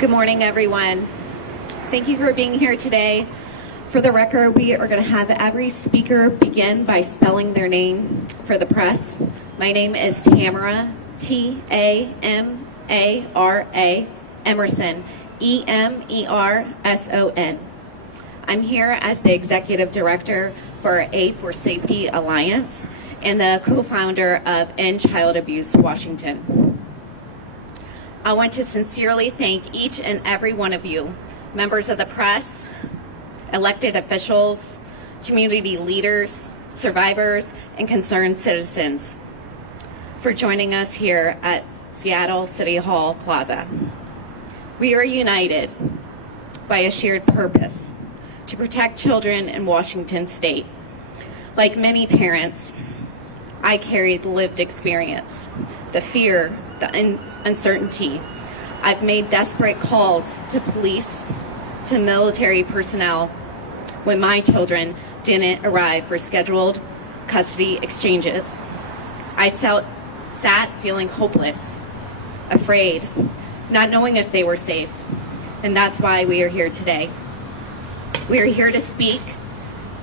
Good morning, everyone. Thank you for being here today. For the record, we are going to have every speaker begin by spelling their name for the press. My name is Tamara, T-A-M-A-R-A, Emerson, E-M-E-R-S-O-N. I'm here as the Executive Director for A for Safety Alliance and the co-founder of End Child Abuse Washington. I want to sincerely thank each and every one of you, members of the press, elected officials, community leaders, survivors, and concerned citizens for joining us here at Seattle City Hall Plaza. We are united by a shared purpose to protect children in Washington State. Like many parents, I carried lived experience, the fear, the uncertainty. I've made desperate calls to police, to military personnel when my children didn't arrive for scheduled custody exchanges. I sat feeling hopeless, afraid, not knowing if they were safe, and that's why we are here today. We are here to speak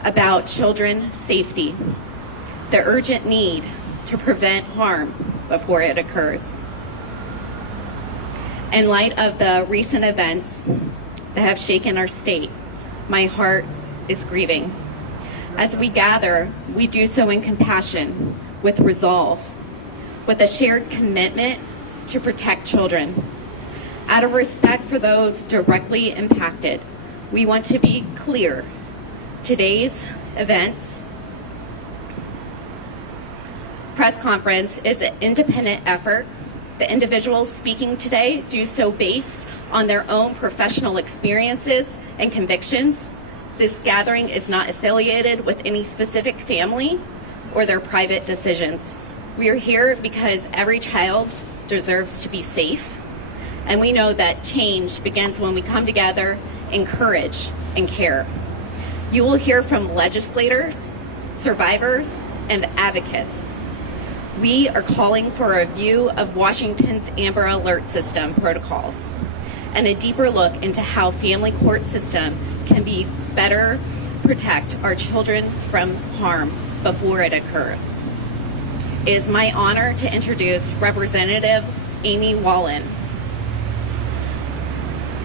about children's safety, the urgent need to prevent harm before it occurs. In light of the recent events that have shaken our state, my heart is grieving. As we gather, we do so in compassion, with resolve, with a shared commitment to protect children. Out of respect for those directly impacted, We want to be clear. Today's events press conference is an independent effort. The individuals speaking today do so based on their own professional experiences and convictions. This gathering is not affiliated with any specific family or their private decisions. We are here because every child deserves to be safe, and we know that change begins when we come together in courage and care. You will hear from legislators, survivors, and advocates. We are calling for a review of Washington's Amber Alert System protocols and a deeper look into how family court system can be better protect our children from harm before it occurs. It is my honor to introduce Representative Amy Walen.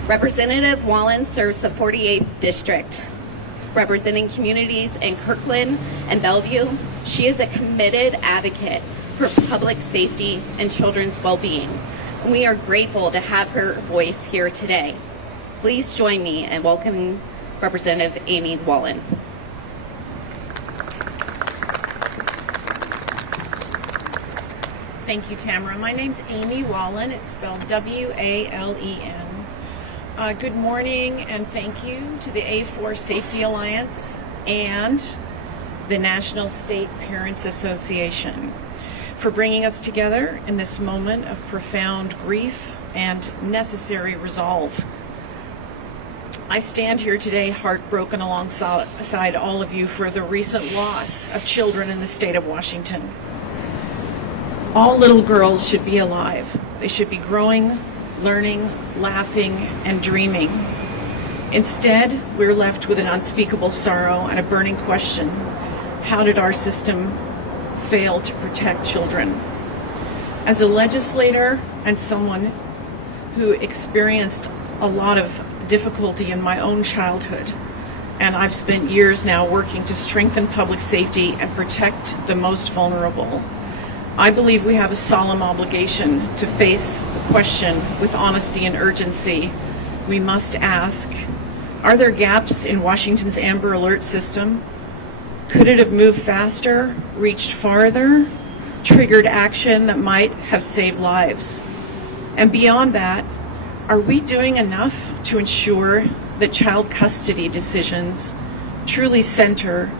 Representative Walen serves the 48th District, representing communities in Kirkland and Bellevue. She is a committed advocate for public safety and children's well-being. We are grateful to have her voice here today. Please join me in welcoming Representative Amy Walen. Thank you, Tamara. My name's Amy Walen. It's spelled W-A-L-E-N. Good morning, and thank you to the A4 Safety Alliance and the National State Parents Association for bringing us together in this moment of profound grief and necessary resolve. I stand here today heartbroken alongside all of you for the recent loss of children in the state of Washington. All little girls should be alive. They should be growing, learning, laughing, and dreaming. Instead, we're left with an unspeakable sorrow and a burning question: how did our system fail to protect children? As a legislator and someone who experienced a lot of difficulty in my own childhood, and I've spent years now working to strengthen public safety and protect the most vulnerable, I believe we have a solemn obligation to face the question with honesty and urgency. We must ask, are there gaps in Washington's Amber Alert system? Could it have moved faster, reached farther, triggered action that might have saved lives? And beyond that, are we doing enough to ensure that child custody decisions truly center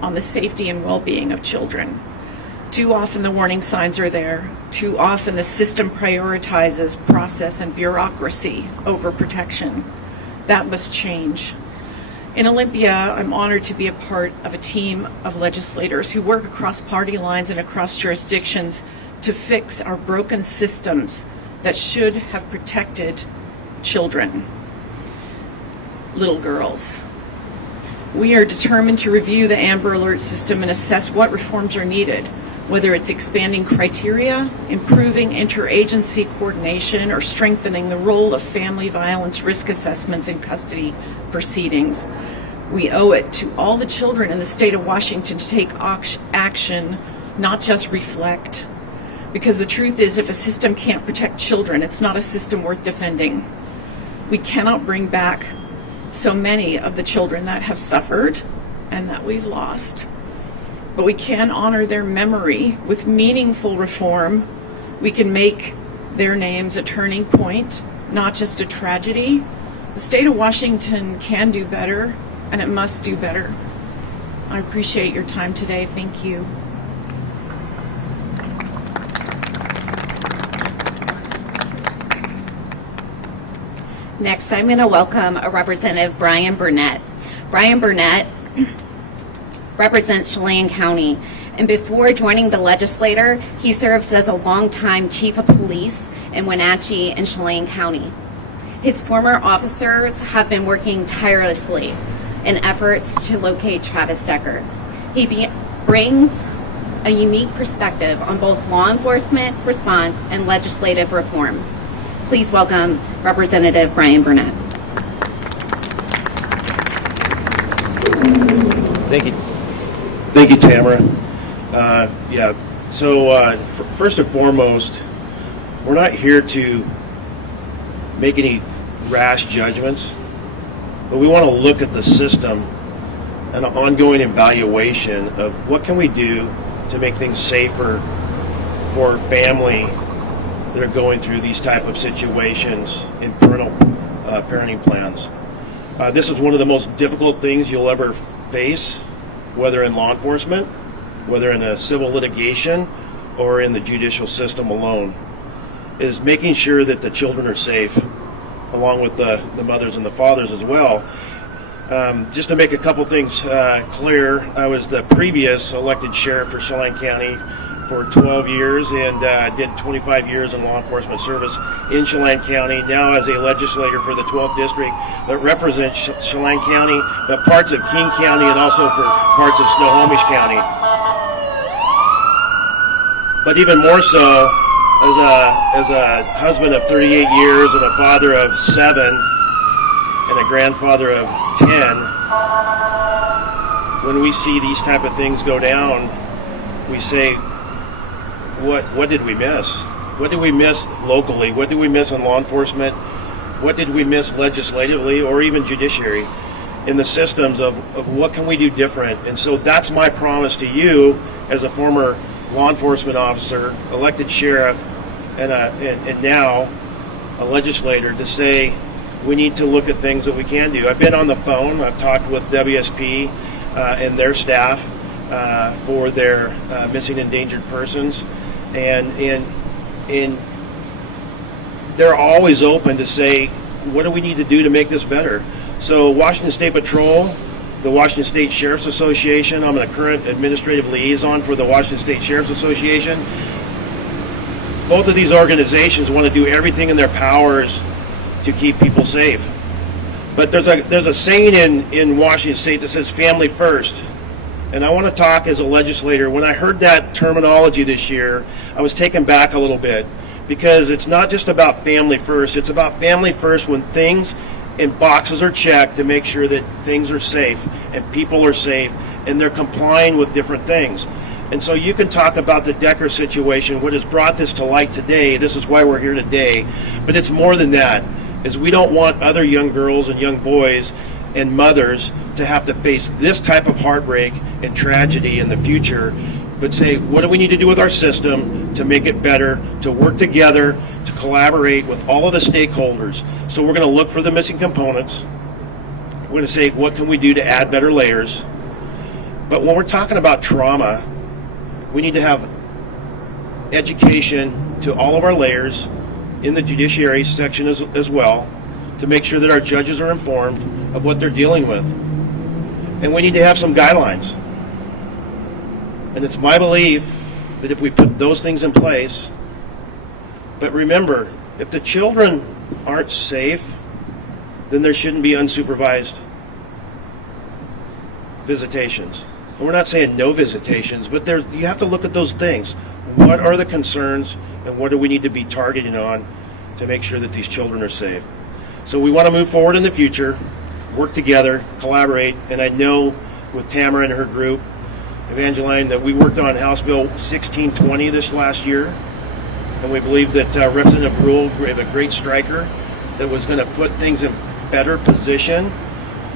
on the safety and well-being of children? Too often the warning signs are there. Too often the system prioritizes process and bureaucracy over protection. That must change. In Olympia, I'm honored to be a part of a team of legislators who work across party lines and across jurisdictions to fix our broken systems that should have protected children, little girls. We are determined to review the Amber Alert system and assess what reforms are needed, whether it's expanding criteria, improving interagency coordination, or strengthening the role of family violence risk assessments in custody proceedings. We owe it to all the children in the state of Washington to take action, not just reflect. Because the truth is, if a system can't protect children, it's not a system worth defending. We cannot bring back so many of the children that have suffered and that we've lost. But we can honor their memory with meaningful reform. We can make their names a turning point, not just a tragedy. The state of Washington can do better, and it must do better. I appreciate your time today. Thank you. Next, I'm going to welcome a Representative Brian Burnett. Brian Burnett represents Chelan County, and before joining the legislature, he serves as a longtime chief of police in Wenatchee and Chelan County. His former officers have been working tirelessly in efforts to locate Travis Decker. He brings a unique perspective on both law enforcement response and legislative reform. Please welcome Representative Brian Burnett. Thank you, Tamara. First and foremost, we're not here to make any rash judgments, but we want to look at the system and an ongoing evaluation of what can we do to make things safer for family that are going through these type of situations in parenting plans. This is one of the most difficult things you'll ever face, whether in law enforcement, whether in a civil litigation, or in the judicial system alone, is making sure that the children are safe, along with the mothers and the fathers as well. Just to make a couple things clear, I was the previous elected sheriff for Chelan County for 12 years and did 25 years in law enforcement service in Chelan County. Now as a legislator for the 12th district that represents Chelan County, but parts of King County and also for parts of Snohomish County. But even more so, as a husband of 38 years and a father of 7 and a grandfather of 10, when we see these type of things go down, we say, what did we miss? What did we miss locally? What did we miss in law enforcement? What did we miss legislatively or even judiciary in the systems of what can we do different? And so that's my promise to you as a former law enforcement officer, elected sheriff, and now a legislator, to say we need to look at things that we can do. I've been on the phone. I've talked with WSP and their staff for their missing endangered persons, and they're always open to say, what do we need to do to make this better? So Washington State Patrol, the Washington State Sheriff's Association, I'm a current administrative liaison for the Washington State Sheriff's Association. Both of these organizations want to do everything in their powers to keep people safe. But there's a saying in Washington State that says family first. And I want to talk as a legislator. When I heard that terminology this year, I was taken back a little bit, because it's not just about family first. It's about family first when things and boxes are checked to make sure that things are safe and people are safe and they're complying with different things. And so you can talk about the Decker situation, what has brought this to light today. This is why we're here today. But it's more than that, is we don't want other young girls and young boys and mothers to have to face this type of heartbreak and tragedy in the future, but say, what do we need to do with our system to make it better, to work together, to collaborate with all of the stakeholders. So we're going to look for the missing components. We're going to say, what can we do to add better layers? But when we're talking about trauma, we need to have education to all of our layers in the judiciary section as well, to make sure that our judges are informed of what they're dealing with. And we need to have some guidelines. And it's my belief that if we put those things in place, but remember, if the children aren't safe, then there shouldn't be unsupervised visitations. And we're not saying no visitations, but you have to look at those things. What are the concerns and what do we need to be targeting on to make sure that these children are safe? So we want to move forward in the future, work together, collaborate, and I know with Tamara and her group, Evangeline, that we worked on House Bill 1620 this last year, and we believe that Representative Rule, a great striker, that was going to put things in better position.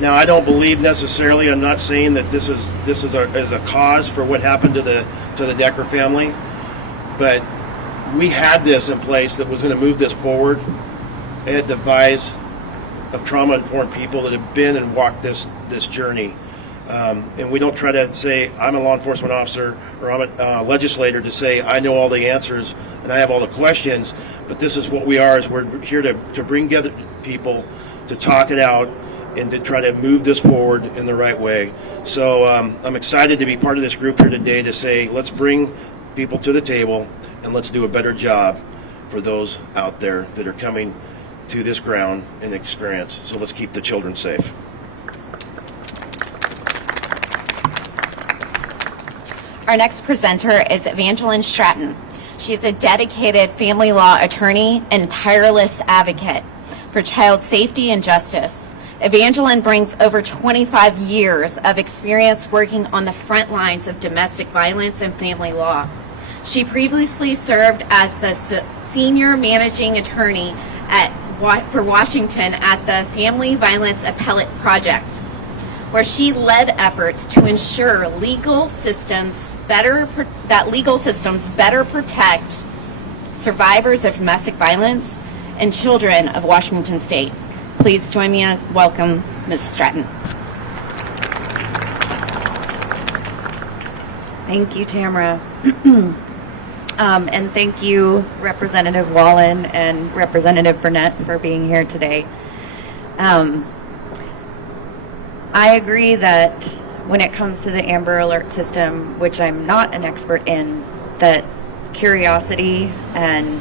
Now, I don't believe necessarily, I'm not saying that this is a cause for what happened to the Decker family, but we had this in place that was going to move this forward. They had devised of trauma-informed people that have been and walked this journey. And we don't try to say, I'm a law enforcement officer or I'm a legislator to say, I know all the answers and I have all the questions, but this is what we are, is we're here to bring together people to talk it out and to try to move this forward in the right way. So I'm excited to be part of this group here today to say, let's bring people to the table and let's do a better job for those out there that are coming to this ground and experience. So let's keep the children safe. Our next presenter is Evangeline Stratton. She is a dedicated family law attorney and tireless advocate for child safety and justice. Evangeline brings over 25 years of experience working on the front lines of domestic violence and family law. She previously served as the senior managing attorney at for Washington at the Family Violence Appellate Project, where she led efforts to ensure that legal systems better protect survivors of domestic violence and children of Washington State. Please join me in welcome Ms. Stratton. Thank you, Tamara. And thank you, Representative Walen and Representative Burnett, for being here today. I agree that when it comes to the Amber Alert system, which I'm not an expert in, that curiosity and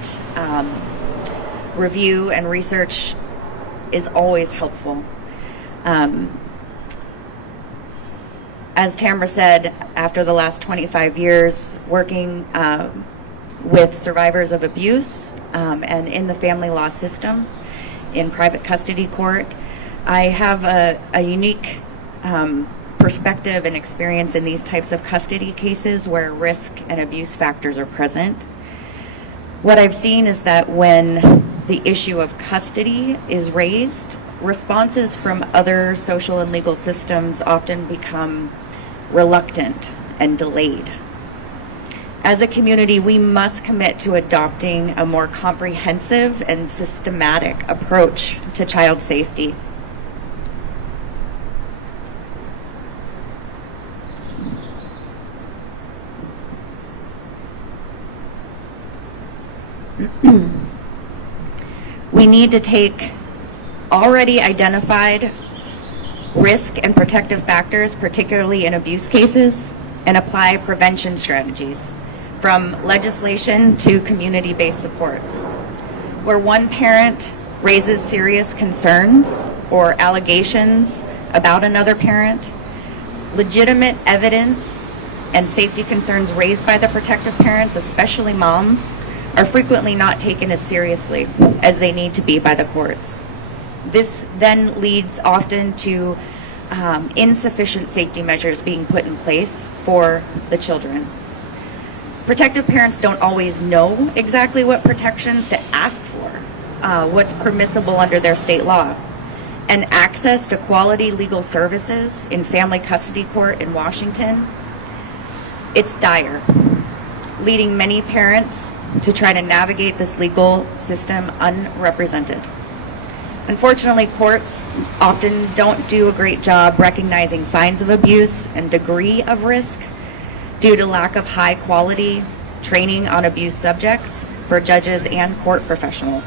review and research is always helpful. As Tamara said, after the last 25 years working with survivors of abuse and in the family law system in private custody court, I have a unique perspective and experience in these types of custody cases where risk and abuse factors are present. What I've seen is that when the issue of custody is raised, responses from other social and legal systems often become reluctant and delayed. As a community, we must commit to adopting a more comprehensive and systematic approach to child safety. We need to take already identified risk and protective factors, particularly in abuse cases, and apply prevention strategies, from legislation to community-based supports. Where one parent raises serious concerns or allegations about another parent, legitimate evidence and safety concerns raised by the protective parents, especially moms, are frequently not taken as seriously as they need to be by the courts. This then leads often to insufficient safety measures being put in place for the children. Protective parents don't always know exactly what protections to ask for, what's permissible under their state law. And access to quality legal services in family custody court in Washington, it's dire, leading many parents to try to navigate this legal system unrepresented. Unfortunately, courts often don't do a great job recognizing signs of abuse and degree of risk due to lack of high quality training on abuse subjects for judges and court professionals.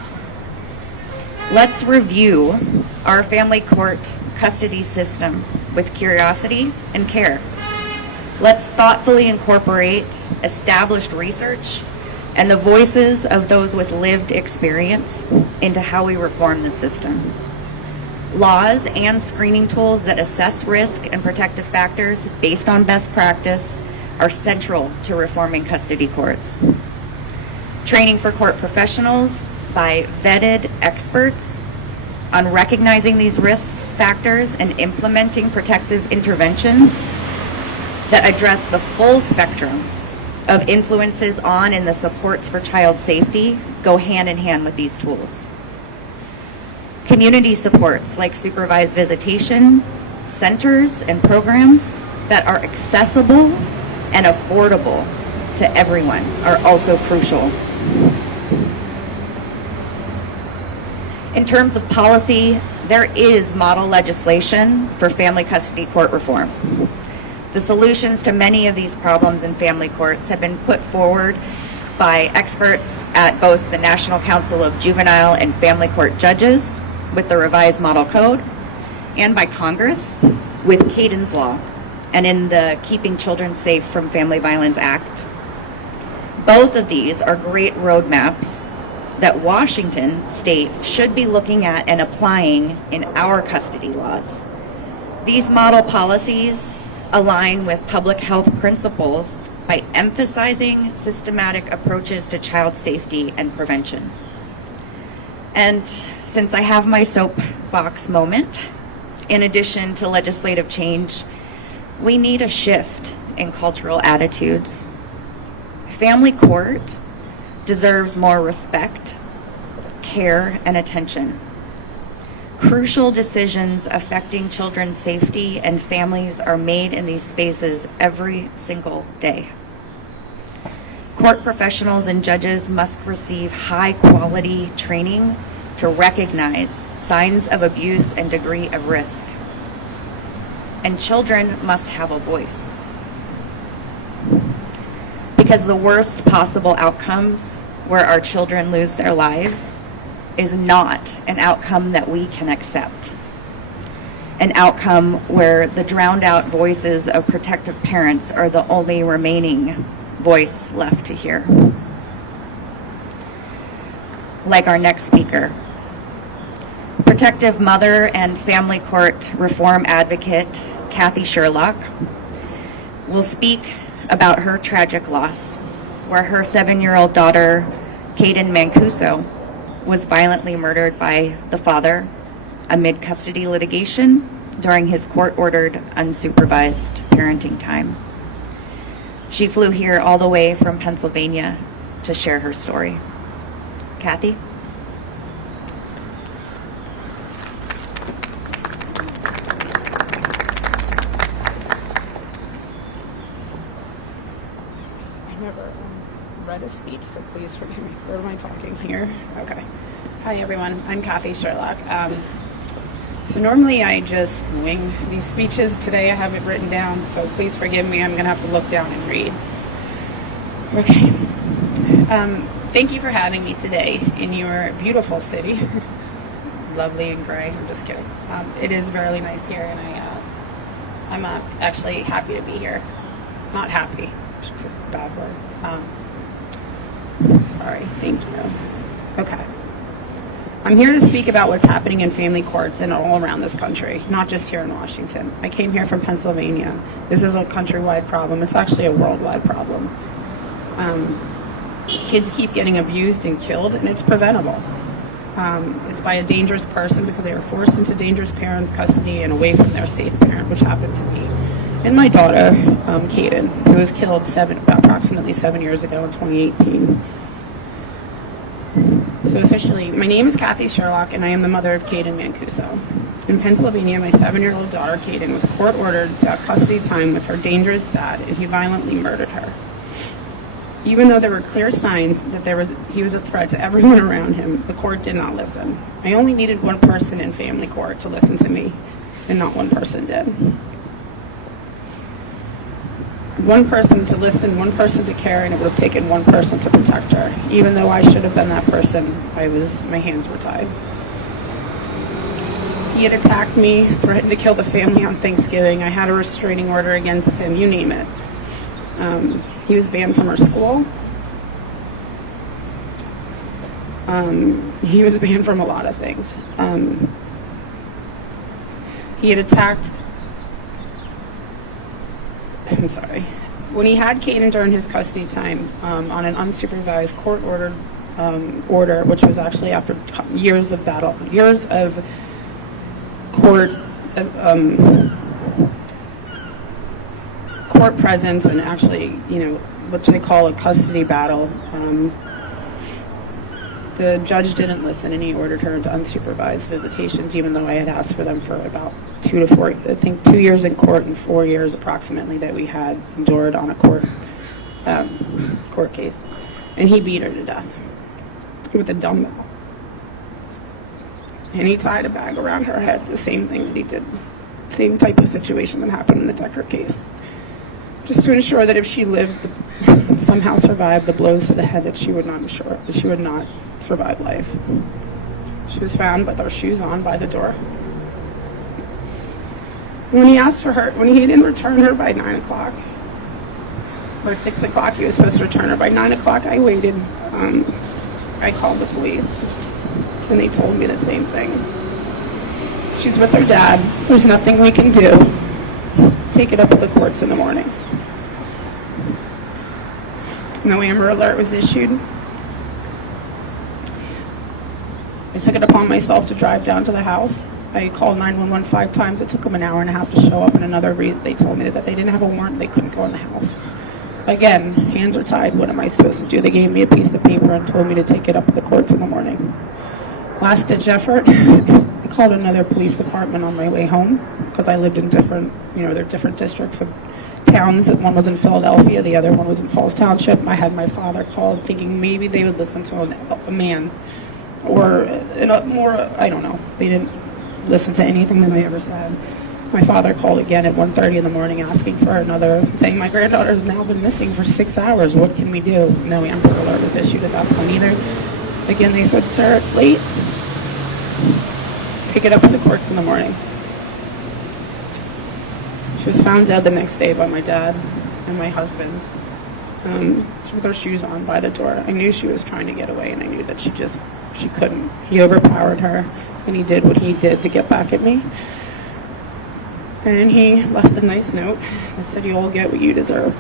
Let's review our family court custody system with curiosity and care. Let's thoughtfully incorporate established research and the voices of those with lived experience into how we reform the system. Laws and screening tools that assess risk and protective factors based on best practice are central to reforming custody courts. Training for court professionals by vetted experts on recognizing these risk factors and implementing protective interventions that address the full spectrum of influences on and the supports for child safety go hand in hand with these tools. Community supports like supervised visitation, centers, and programs that are accessible and affordable to everyone are also crucial. In terms of policy, there is model legislation for family custody court reform. The solutions to many of these problems in family courts have been put forward by experts at both the National Council of Juvenile and Family Court Judges with the revised model code, and by Congress with Kayden's Law and in the Keeping Children Safe from Family Violence Act. Both of these are great roadmaps that Washington State should be looking at and applying in our custody laws. These model policies align with public health principles by emphasizing systematic approaches to child safety and prevention. And since I have my soapbox moment, in addition to legislative change, we need a shift in cultural attitudes. Family court deserves more respect, care, and attention. Crucial decisions affecting children's safety and families are made in these spaces every single day. Court professionals and judges must receive high-quality training to recognize signs of abuse and degree of risk. And children must have a voice. Because the worst possible outcomes where our children lose their lives is not an outcome that we can accept. An outcome where the drowned out voices of protective parents are the only remaining voice left to hear. Like our next speaker, protective mother and family court reform advocate Kathy Sherlock will speak about her tragic loss, where her 7-year-old daughter, Kayden Mancuso, was violently murdered by the father amid custody litigation during his court-ordered unsupervised parenting time. She flew here all the way from Pennsylvania to share her story. Kathy? I never read a speech, so please forgive me. Where am I talking? Here? Okay. Hi, everyone. I'm Kathy Sherlock. So normally I just wing these speeches. Today I have it written down, so please forgive me. I'm going to have to look down and read. Okay. Thank you for having me today in your beautiful city. Lovely and gray. I'm just kidding. It is very nice here, and I'm actually happy to be here. Not happy. It's a bad word. Sorry. Thank you. Okay. I'm here to speak about what's happening in family courts and all around this country, not just here in Washington. I came here from Pennsylvania. This is a countrywide problem. It's actually a worldwide problem. Kids keep getting abused and killed, and it's preventable. It's by a dangerous person because they are forced into dangerous parents' custody and away from their safe parent, which happened to me. And my daughter, Kayden, who was killed approximately 7 years ago in 2018. So officially, my name is Kathy Sherlock, and I am the mother of Kayden Mancuso. In Pennsylvania, my 7-year-old daughter, Kayden, was court-ordered to have custody time with her dangerous dad, and he violently murdered her. Even though there were clear signs that he was a threat to everyone around him, the court did not listen. I only needed one person in family court to listen to me, and not one person did. One person to listen, one person to care, and it would have taken one person to protect her. Even though I should have been that person, my hands were tied. He had attacked me, threatened to kill the family on Thanksgiving. I had a restraining order against him, you name it. He was banned from our school. He was banned from a lot of things. He had attacked when he had Kayden during his custody time on an unsupervised court-ordered order, which was actually after years of court presence and actually, what they call a custody battle. The judge didn't listen, and he ordered her into unsupervised visitations, even though I had asked for them for about 2 to 4, I think 2 years in court and 4 years approximately that we had endured on a court case. And he beat her to death with a dumbbell. And he tied a bag around her head, the same thing that he did, same type of situation that happened in the Decker case. Just to ensure that if she lived, somehow survived the blows to the head, that she would not survive life. She was found with her shoes on by the door. When he asked for her, when he didn't return her by 9 o'clock, by 6 o'clock he was supposed to return her. By 9 o'clock I waited. I called the police, and they told me the same thing. She's with her dad. There's nothing we can do. Take it up to the courts in the morning. No Amber Alert was issued. I took it upon myself to drive down to the house. I called 911 5 times. It took them an hour and a half to show up, and another reason they told me that they didn't have a warrant, they couldn't go in the house. Again, hands are tied. What am I supposed to do? They gave me a piece of paper and told me to take it up to the courts in the morning. last-ditch effort, I called another police department on my way home because I lived in different, they're different districts of towns. One was in Philadelphia, the other one was in Falls Township. I had my father called thinking maybe they would listen to a man or more, I don't know. They didn't listen to anything that I ever said. My father called again at 1:30 in the morning asking for another, saying my granddaughter's now been missing for 6 hours. What can we do? No Amber Alert was issued at that point either. Again, they said, sir, it's late. Pick it up in the courts in the morning. She was found dead the next day by my dad and my husband, with her shoes on by the door. I knew she was trying to get away, and I knew that she couldn't. He overpowered her, and he did what he did to get back at me. And he left a nice note that said, you'll get what you deserve.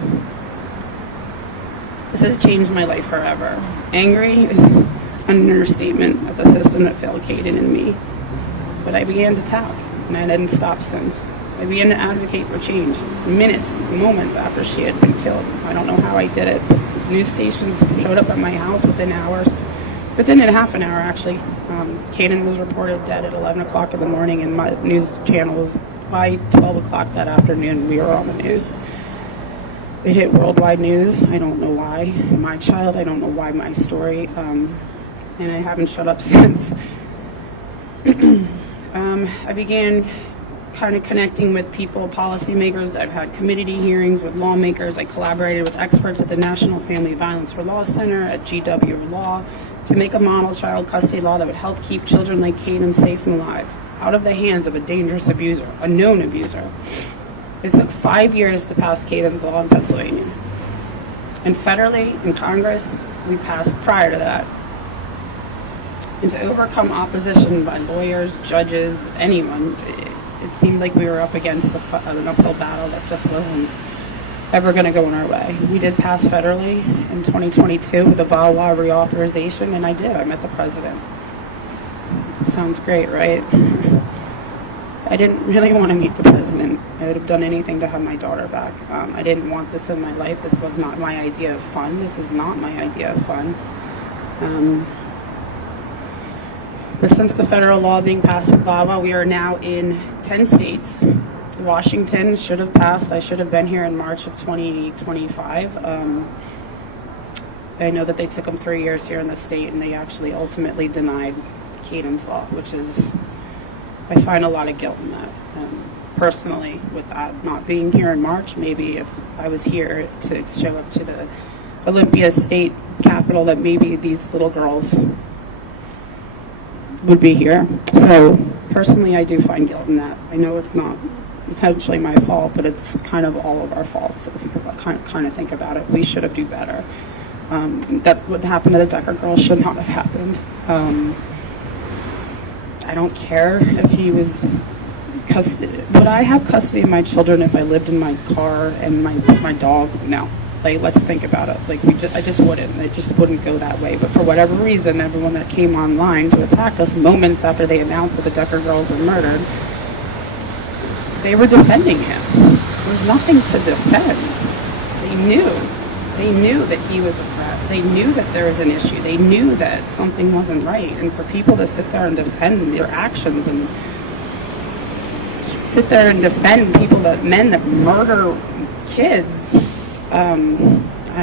This has changed my life forever. Angry is an understatement of the system that failed Kayden and me. But I began to talk, and I didn't stop since. I began to advocate for change. Moments after she had been killed. I don't know how I did it. News stations showed up at my house within hours. Within half an hour, actually. Kayden was reported dead at 11 o'clock in the morning, and my news channels, by 12 o'clock that afternoon, we were on the news. It hit worldwide news. I don't know why. My child, I don't know why my story. And I haven't shut up since. I began kind of connecting with people, policymakers. I've had committee hearings with lawmakers. I collaborated with experts at the National Family Violence for Law Center, at GW Law, to make a model child custody law that would help keep children like Kayden safe and alive, out of the hands of a dangerous abuser, a known abuser. It took 5 years to pass Kayden's law in Pennsylvania. And federally, in Congress, we passed prior to that. And to overcome opposition by lawyers, judges, anyone, it seemed like we were up against an uphill battle that just wasn't ever going to go in our way. We did pass federally in 2022 with the VAWA reauthorization, and I did. I met the president. Sounds great, right? I didn't really want to meet the president. I would have done anything to have my daughter back. I didn't want this in my life. This was not my idea of fun. This is not my idea of fun. But since the federal law being passed with VAWA, we are now in 10 states. Washington should have passed. I should have been here in March of 2025. I know that they took them 3 years here in the state, and they actually ultimately denied Kayden's law, which is, I find a lot of guilt in that. Personally, with that not being here in March, maybe if I was here to show up to the Olympia State Capitol, that maybe these little girls would be here. So personally, I do find guilt in that. I know it's not potentially my fault, but it's kind of all of our faults. If you kind of think about it, we should have do better. That what happened to the Decker girls should not have happened. I don't care if he was custody. Would I have custody of my children if I lived in my car and my dog? No. Like, let's think about it. Like, I just wouldn't. It just wouldn't go that way. But for whatever reason, everyone that came online to attack us moments after they announced that the Decker girls were murdered, they were defending him. There was nothing to defend. They knew that he was a threat. They knew that there was an issue. They knew that something wasn't right. And for people to sit there and defend their actions and sit there and defend men that murder kids, I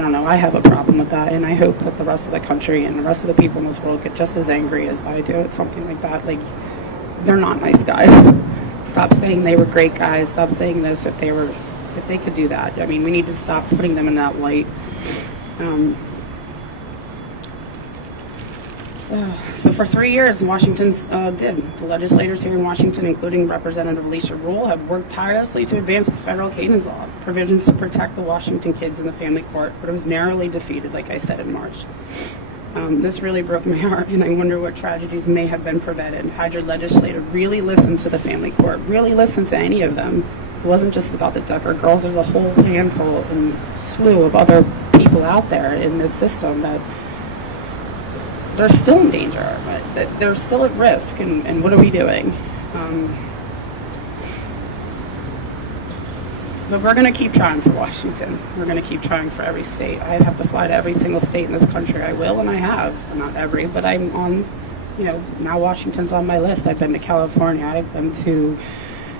don't know. I have a problem with that, and I hope that the rest of the country and the rest of the people in this world get just as angry as I do at something like that. Like, they're not nice guys. Stop saying they were great guys. Stop saying this if they could do that. I mean, we need to stop putting them in that light. So for 3 years, Washington's the legislators here in Washington, including Representative Alicia Rule, have worked tirelessly to advance the federal Kayden's law, provisions to protect the Washington kids in the family court, but it was narrowly defeated, like I said, in March. This really broke my heart, and I wonder what tragedies may have been prevented had your legislator really listened to the family court, really listened to any of them. It wasn't just about the Decker girls. There's a whole handful and slew of other people out there in this system that they're still in danger, but they're still at risk, and what are we doing? But we're going to keep trying for Washington. We're going to keep trying for every state. I have to fly to every single state in this country. I will, and I have. Not every, but I'm on now Washington's on my list. I've been to California. I've been to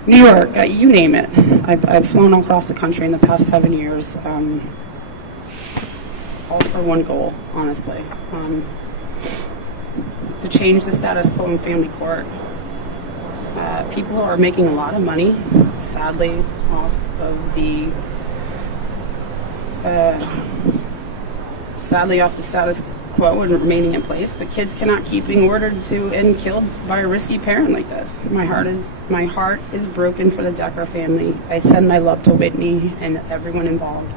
New York. You name it. I've flown across the country in the past 7 years. All for one goal, honestly. To change the status quo in family court. People are making a lot of money, sadly, off of the status quo and remaining in place, but kids cannot keep being ordered to and killed by a risky parent like this. My heart is broken for the Decker family. I send my love to Whitney and everyone involved.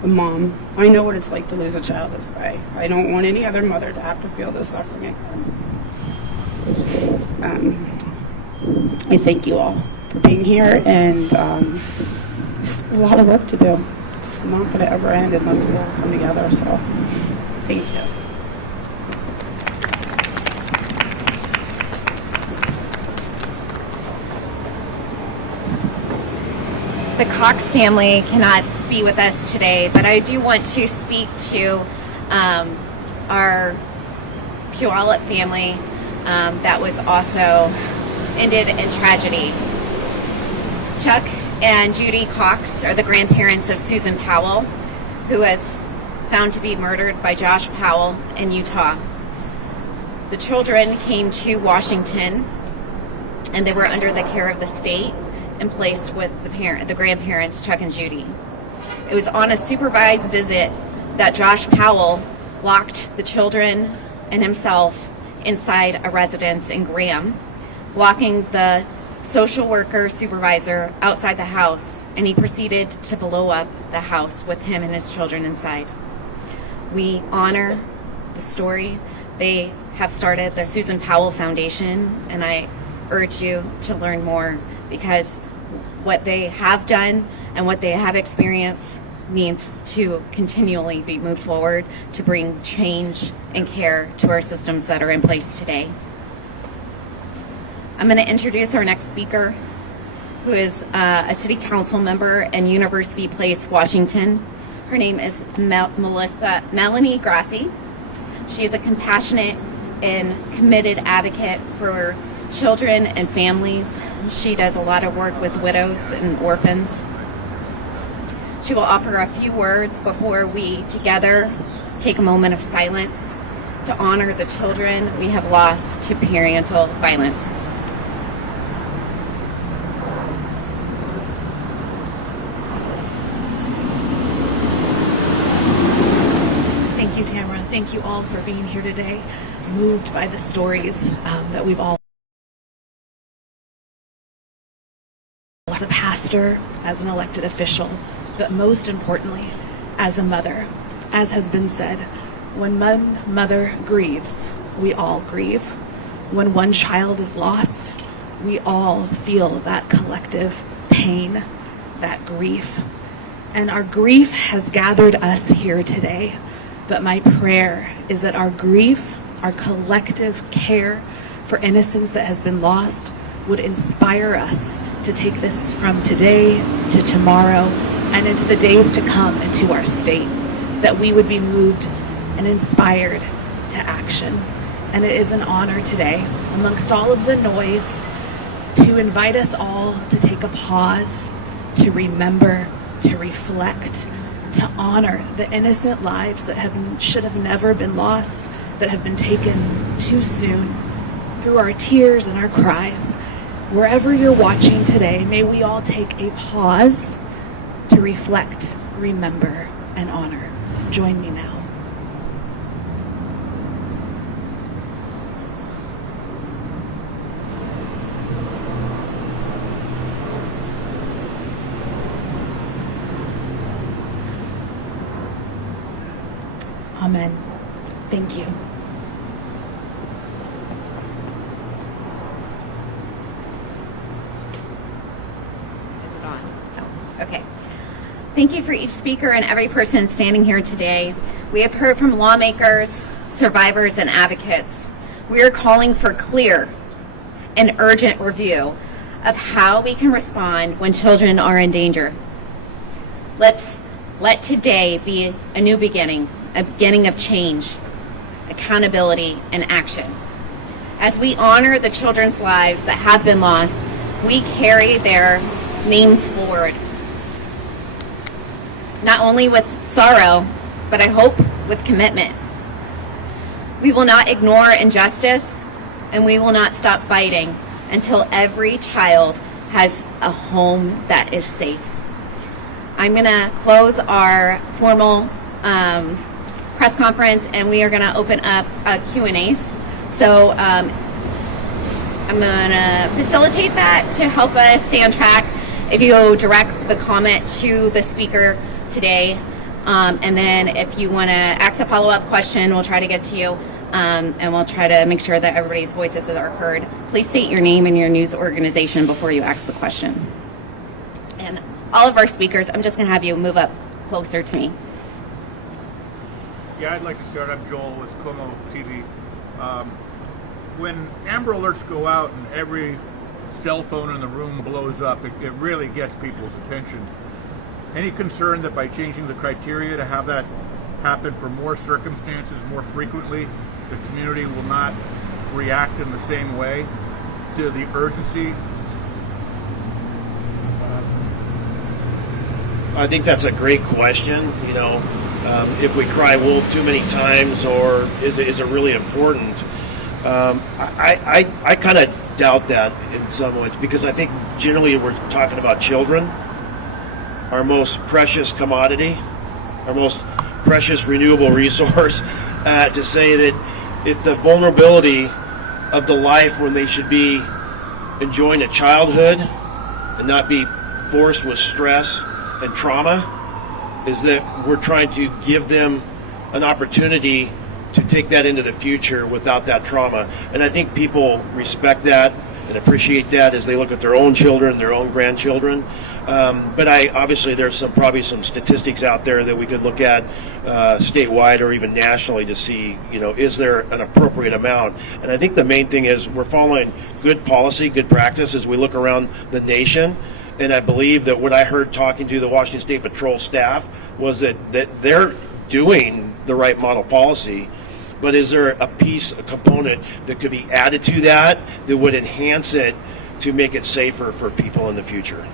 The mom, I know what it's like to lose a child this way. I don't want any other mother to have to feel this suffering again. I thank you all for being here, and just a lot of work to do. It's not going to ever end unless we all come together, so thank you. The Cox family cannot be with us today, but I do want to speak to our Puyallup family that was also ended in tragedy. Chuck and Judy Cox are the grandparents of Susan Powell, who was found to be murdered by Josh Powell in Utah. The children came to Washington, and they were under the care of the state and placed with the grandparents, Chuck and Judy. It was on a supervised visit that Josh Powell locked the children and himself inside a residence in Graham, locking the social worker supervisor outside the house, and he proceeded to blow up the house with him and his children inside. We honor the story. They have started the Susan Powell Foundation, and I urge you to learn more, because what they have done and what they have experienced needs to continually be moved forward to bring change and care to our systems that are in place today. I'm going to introduce our next speaker, who is a city council member in University Place, Washington. Her name is Melanie Grassi. She is a compassionate and committed advocate for children and families. She does a lot of work with widows and orphans. She will offer a few words before we together take a moment of silence to honor the children we have lost to parental violence. Thank you, Tamara. Thank you all for being here today, moved by the stories that we've all. As a pastor, as an elected official, but most importantly, as a mother. As has been said, when one mother grieves, we all grieve. When one child is lost, we all feel that collective pain, that grief. And our grief has gathered us here today. But my prayer is that our grief, our collective care for innocence that has been lost, would inspire us to take this from today to tomorrow and into the days to come into our state, that we would be moved and inspired to action. And it is an honor today, amongst all of the noise, to invite us all to take a pause, to remember, to reflect, to honor the innocent lives that should have never been lost, that have been taken too soon, through our tears and our cries. Wherever you're watching today, may we all take a pause to reflect, remember, and honor. Join me now. Amen. Thank you. Okay. Thank you for each speaker and every person standing here today. We have heard from lawmakers, survivors, and advocates. We are calling for clear and urgent review of how we can respond when children are in danger. Let today be a new beginning, a beginning of change, accountability, and action. As we honor the children's lives that have been lost, we carry their names forward. Not only with sorrow, but I hope with commitment. We will not ignore injustice, and we will not stop fighting until every child has a home that is safe. I'm going to close our formal press conference, and we are going to open up Q&As. So I'm going to facilitate that to help us stay on track. If you direct the comment to the speaker today, and then if you want to ask a follow-up question, we'll try to get to you, and we'll try to make sure that everybody's voices are heard. Please state your name and your news organization before you ask the question. And all of our speakers, I'm just going to have you move up closer to me. Yeah, I'd like to start. I'm Joel with Como TV. When Amber Alerts go out and every cell phone in the room blows up, it really gets people's attention. Any concern that by changing the criteria to have that happen for more circumstances more frequently, the community will not react in the same way to the urgency? I think that's a great question. You know, if we cry wolf too many times, or is it really important? I kind of doubt that in some ways, because I think generally we're talking about children, our most precious commodity, our most precious renewable resource, to say that if the vulnerability of the life when they should be enjoying a childhood and not be forced with stress and trauma, is that we're trying to give them an opportunity to take that into the future without that trauma. And I think people respect that and appreciate that as they look at their own children, their own grandchildren. But obviously there's probably some statistics out there that we could look at statewide or even nationally to see, you know, is there an appropriate amount? And I think the main thing is we're following good policy, good practice as we look around the nation. And I believe that what I heard talking to the Washington State Patrol staff was that they're doing the right model policy, but is there a component that could be added to that would enhance it to make it safer for people in the future?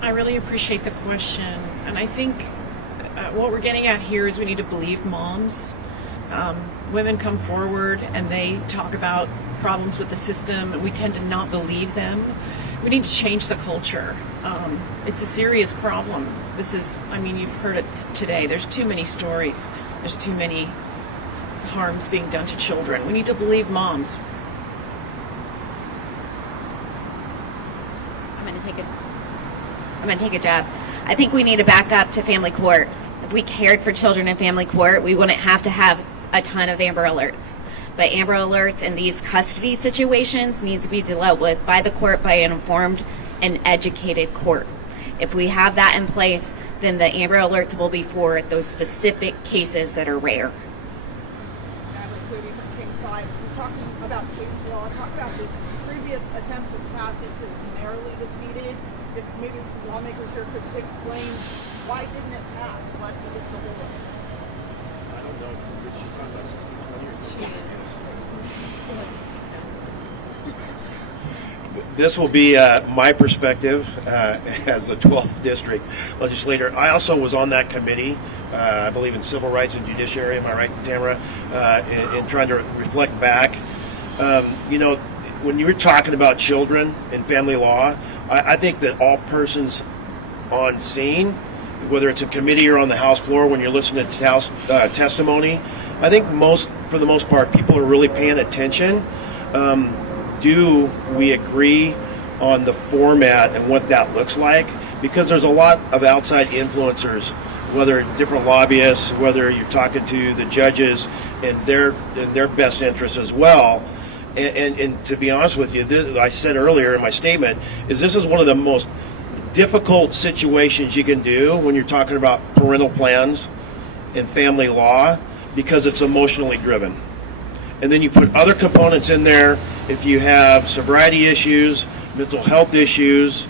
I really appreciate the question, and I think what we're getting at here is we need to believe moms. Women come forward and they talk about problems with the system, and we tend to not believe them. We need to change the culture. It's a serious problem. You've heard it today. There's too many stories. There's too many harms being done to children. We need to believe moms. I'm going to take a jab. I think we need to back up to family court. If we cared for children in family court, we wouldn't have to have a ton of Amber Alerts. But Amber Alerts in these custody situations needs to be dealt with by the court, by an informed and educated court. If we have that in place, then the Amber Alerts will be for those specific cases that are rare. From King 5, we're talking about Payton's law. Talk about this previous attempt to pass it, so it was narrowly defeated. If maybe lawmakers here could explain why didn't it pass? What was the hold? I don't know. She's talking about 1620 or something. She is. This will be my perspective as the 12th district legislator. I also was on that committee, I believe in civil rights and judiciary, am I right, Tamara? In trying to reflect back. You know, when you were talking about children and family law, I think that all persons on scene, whether it's a committee or on the House floor when you're listening to House testimony, I think for the most part, people are really paying attention. Do we agree on the format and what that looks like? Because there's a lot of outside influencers, whether different lobbyists, whether you're talking to the judges and their best interests as well. And to be honest with you, I said earlier in my statement, this is one of the most difficult situations you can do when you're talking about parental plans and family law, because it's emotionally driven. And then you put other components in there. If you have sobriety issues, mental health issues,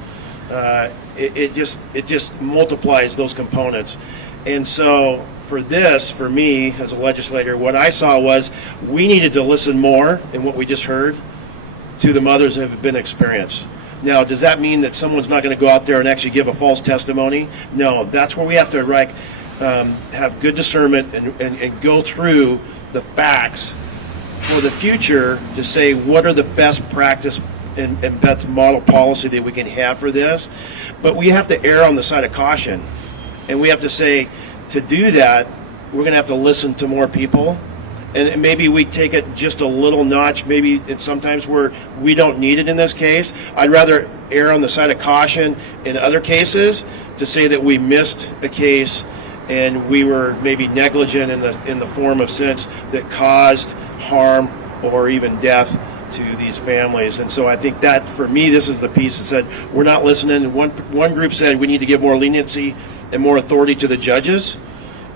it just multiplies those components. And so for this, for me as a legislator, what I saw was we needed to listen more in what we just heard to the mothers that have been experienced. Now, does that mean that someone's not going to go out there and actually give a false testimony? No, that's where we have to have good discernment and go through the facts for the future to say what are the best practice and best model policy that we can have for this. But we have to err on the side of caution. And we have to say, to do that, we're going to have to listen to more people. And maybe we take it just a little notch. Maybe it's sometimes where we don't need it in this case. I'd rather err on the side of caution in other cases to say that we missed a case and we were maybe negligent in the form of sense that caused harm or even death to these families. And so I think that, for me, this is the piece that said we're not listening. One group said we need to give more leniency and more authority to the judges.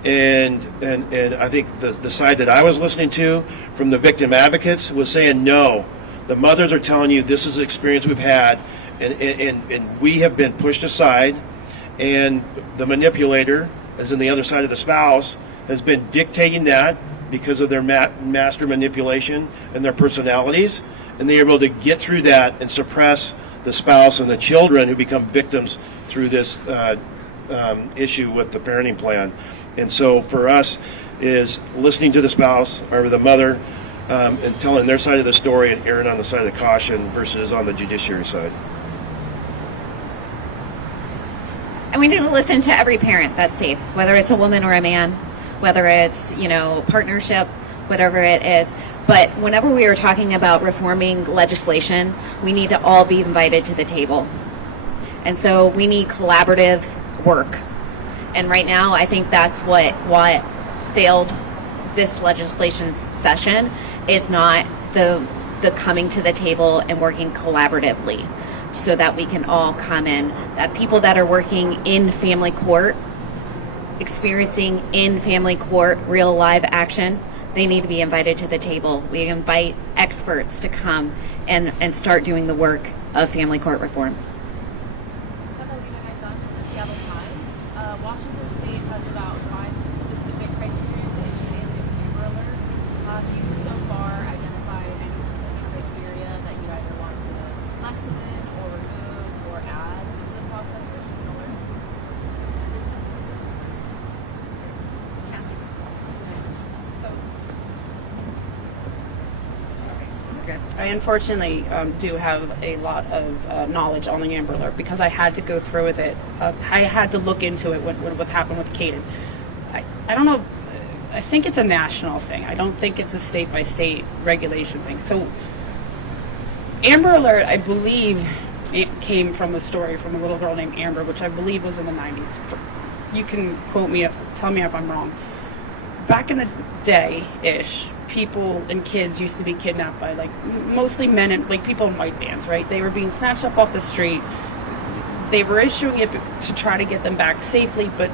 And I think the side that I was listening to from the victim advocates was saying, no, the mothers are telling you this is the experience we've had, and we have been pushed aside, and the manipulator, as in the other side of the spouse, has been dictating that because of their master manipulation and their personalities, and they're able to get through that and suppress the spouse and the children who become victims through this issue with the parenting plan. And so for us is listening to the spouse or the mother and telling their side of the story and erring on the side of the caution versus on the judiciary side. And we need to listen to every parent that's safe, whether it's a woman or a man, whether it's, partnership, whatever it is. But whenever we are talking about reforming legislation, we need to all be invited to the table. And so we need collaborative work. And right now, I think that's what failed this legislation session is not the coming to the table and working collaboratively so that we can all come in. That people that are working in family court, experiencing in family court real live action, they need to be invited to the table. We invite experts to come and start doing the work of family court reform. Seattle Times. Washington State has about 5 specific criteria to issue an Amber Alert. Have you so far identified any specific criteria that you either want to lessen or remove or add to the process for issuing an alert? I unfortunately do have a lot of knowledge on the Amber Alert because I had to go through with it. I had to look into it, what happened with Kayden. I don't know, I think it's a national thing. I don't think it's a state-by-state regulation thing. So Amber Alert, I believe, it came from a story from a little girl named Amber, which I believe was in the 90s. You can quote me, tell me if I'm wrong. Back in the day-ish, people and kids used to be kidnapped by mostly men and people in white vans, right? They were being snatched up off the street. They were issuing it to try to get them back safely, but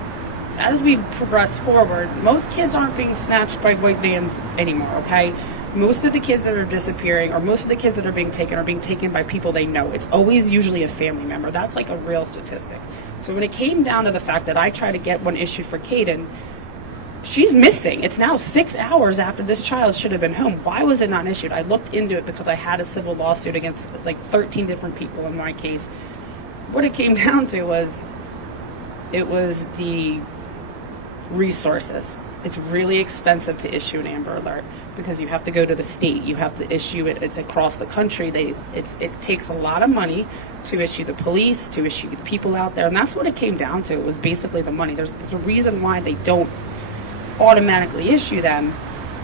as we progress forward, most kids aren't being snatched by white vans anymore, okay? Most of the kids that are disappearing, or most of the kids that are being taken by people they know. It's always usually a family member. That's a real statistic. So when it came down to the fact that I tried to get one issued for Kayden, she's missing. It's now 6 hours after this child should have been home. Why was it not issued? I looked into it because I had a civil lawsuit against 13 different people in my case. What it came down to was it was the resources. It's really expensive to issue an Amber Alert because you have to go to the state. You have to issue it. It's across the country. It takes a lot of money to issue the police, to issue the people out there. And that's what it came down to. It was basically the money. There's a reason why they don't automatically issue them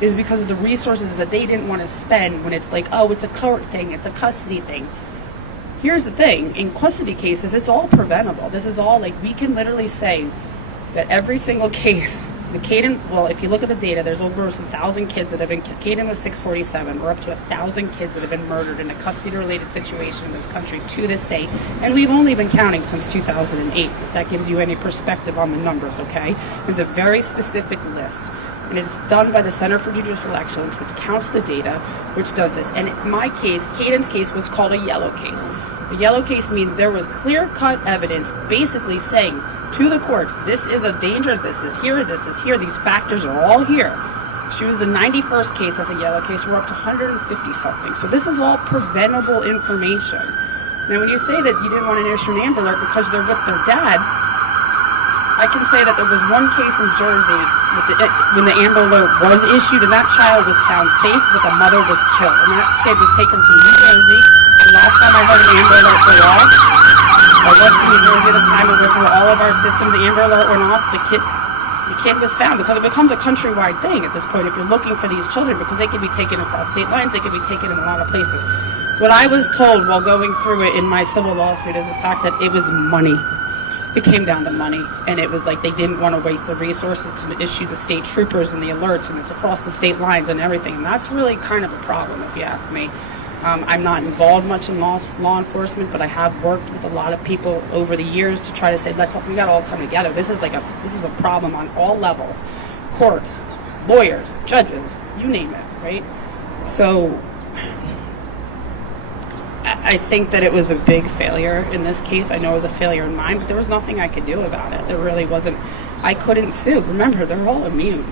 is because of the resources that they didn't want to spend when it's it's a court thing, it's a custody thing. Here's the thing, in custody cases, it's all preventable. This is all we can literally say that every single case, the Kayden, if you look at the data, there's over 1,000 kids that have been, Kayden was 647, we're up to 1,000 kids that have been murdered in a custody-related situation in this country to this day, and we've only been counting since 2008. If that gives you any perspective on the numbers, okay? There's a very specific list, and it's done by the Center for Judicial Excellence, which counts the data, which does this. And in my case, Kayden's case was called a yellow case. A yellow case means there was clear-cut evidence basically saying to the courts, this is a danger, this is here, these factors are all here. She was the 91st case as a yellow case. We're up to 150 something. So this is all preventable information. Now, when you say that you didn't want to issue an Amber Alert because they're with their dad, I can say that there was one case in Jersey when the Amber Alert was issued, and that child was found safe, but the mother was killed. And that kid was taken from New Jersey. The last time I heard an Amber Alert go off, I went to New Jersey at the time. We went through all of our systems. The Amber Alert went off. The kid was found, because it becomes a countrywide thing at this point if you're looking for these children, because they can be taken across state lines, they can be taken in a lot of places. What I was told while going through it in my civil lawsuit is the fact that it was money. It came down to money, and it was like they didn't want to waste the resources to issue the state troopers and the alerts, and it's across the state lines and everything, and that's really kind of a problem if you ask me. I'm not involved much in law enforcement, but I have worked with a lot of people over the years to try to say, we got to all come together. This is a problem on all levels, courts, lawyers, judges, you name it, right? So I think that it was a big failure in this case. I know it was a failure in mine, but there was nothing I could do about it. There really wasn't. I couldn't sue. Remember, they're all immune.